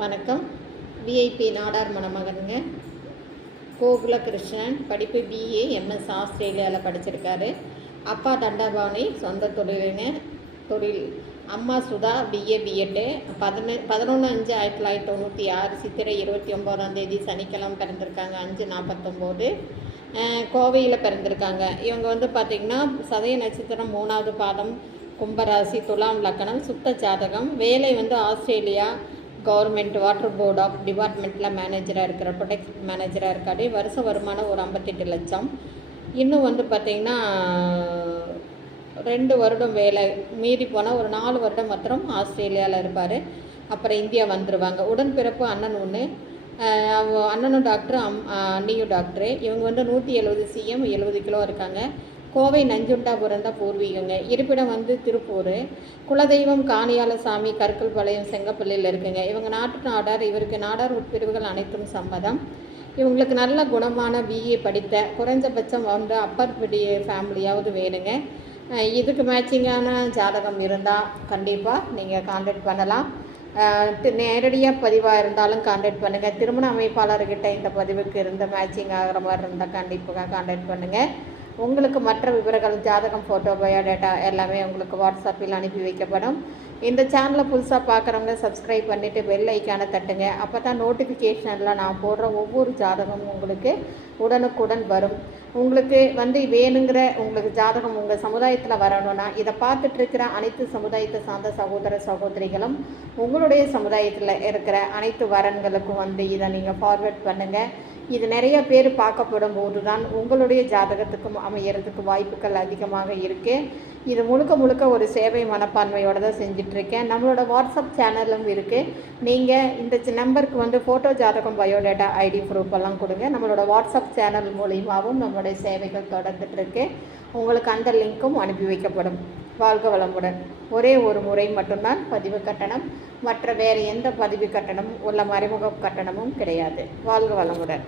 வணக்கம். விஐபி நாடார் மணமகனுங்க. கோகுல கிருஷ்ணன் படிப்பு BA MS ஆஸ்திரேலியாவில் படிச்சிருக்காரு. அப்பா தண்டாபாணி சொந்த தொழில். அம்மா சுதா பிஏ பிஎட்டு. 11/5/1996 சித்திரை 29 சனிக்கிழமை பிறந்திருக்காங்க. 5:49 கோவையில் பிறந்திருக்காங்க. இவங்க பார்த்திங்கன்னா சதய நட்சத்திரம் 3வது பாதம், கும்பராசி, துலாம் லக்கணம், சுத்த ஜாதகம். வேலை Australia government water board of டிபார்ட்மெண்ட்டில் மேனேஜராக இருக்கிறார், ப்ரொடெக்ட் மேனேஜராக இருக்கார். வருஷ வருமானம் ஒரு 58 லட்சம். இன்னும் பார்த்திங்கன்னா 2 வருடம் வேலை மீறி போனால் ஒரு 4 வருடம் மாத்திரம் ஆஸ்திரேலியாவில் இருப்பார். அப்புறம் இந்தியா வந்துடுவாங்க. உடன்பிறப்பு அண்ணன் ஒன்று, அண்ணனும் டாக்டரு, அண்ணியும் டாக்டரு. இவங்க 170 cm 70 கிலோ இருக்காங்க. கோவை நஞ்சுண்டாபுரம் தான் பூர்வீகங்க. இருப்பிடம் திருப்பூர். குலதெய்வம் காணியாலசாமி, கற்கல்பாளையம், செங்கப்பள்ளியில் இருக்குங்க. இவங்க நாடார். இவருக்கு நாடார் உட்பிரிவுகள் அனைத்தும் சம்மதம். இவங்களுக்கு நல்ல குணமான பிஏ படித்த, குறைஞ்சபட்சம் அப்பர் ஃபேமிலியாவது வேணுங்க. இதுக்கு மேட்சிங்கான ஜாதகம் இருந்தால் கண்டிப்பாக நீங்கள் கான்டாக்ட் பண்ணலாம். நேரடியாக பதிவாக இருந்தாலும் கான்டாக்ட் பண்ணுங்கள். திருமண அமைப்பாளர்கிட்ட இந்த பதிவுக்கு மேட்சிங் ஆகிற மாதிரி இருந்தால் கண்டிப்பாக கான்டாக்ட் பண்ணுங்கள். உங்களுக்கு மற்ற விவரங்கள், ஜாதகம், ஃபோட்டோ, பயோடேட்டா எல்லாமே உங்களுக்கு வாட்ஸ்அப்பில் அனுப்பி வைக்கப்படும். இந்த சேனலை புதுசாக பார்க்குறவங்க சப்ஸ்கிரைப் பண்ணிவிட்டு பெல் ஐக்கானை தட்டுங்க. அப்போ தான் நோட்டிஃபிகேஷனில் நான் போடுற ஒவ்வொரு ஜாதகமும் உங்களுக்கு உடனுக்குடன் வரும். உங்களுக்கு வேணுங்கிற உங்களுக்கு ஜாதகம் உங்கள் சமுதாயத்தில் வரணும்னா இதை பார்த்துட்ருக்கிற அனைத்து சமுதாயத்தை சார்ந்த சகோதர சகோதரிகளும் உங்களுடைய சமுதாயத்தில் இருக்கிற அனைத்து வரன்களுக்கும் இதை நீங்கள் ஃபார்வேர்ட் பண்ணுங்கள். இது நிறைய பேர் பார்க்கப்படும் போது தான் உங்களுடைய ஜாதகத்துக்கும் அமையறதுக்கு வாய்ப்புகள் அதிகமாக இருக்குது. இது முழுக்க ஒரு சேவை மனப்பான்மையோடு தான் செஞ்சிட்ருக்கேன். நம்மளோட வாட்ஸ்அப் சேனலும் இருக்குது. நீங்கள் இந்த நம்பருக்கு ஃபோட்டோ, ஜாதகம், பயோடேட்டா, ஐடி ப்ரூஃப் எல்லாம் கொடுங்க. நம்மளோட வாட்ஸ்அப் சேனல் மூலியமாகவும் நம்மளுடைய சேவைகள் தொடர்ந்துட்டுருக்கு. உங்களுக்கு அந்த லிங்க்கும் அனுப்பி வைக்கப்படும். வாழ்க வளமுடன். ஒரே ஒரு முறை மட்டும்தான் பதிவு கட்டணம். மற்ற வேறு எந்த பதிவு கட்டணமும் உள்ள மறைமுக கட்டணமும் கிடையாது. வாழ்க வளமுடன்.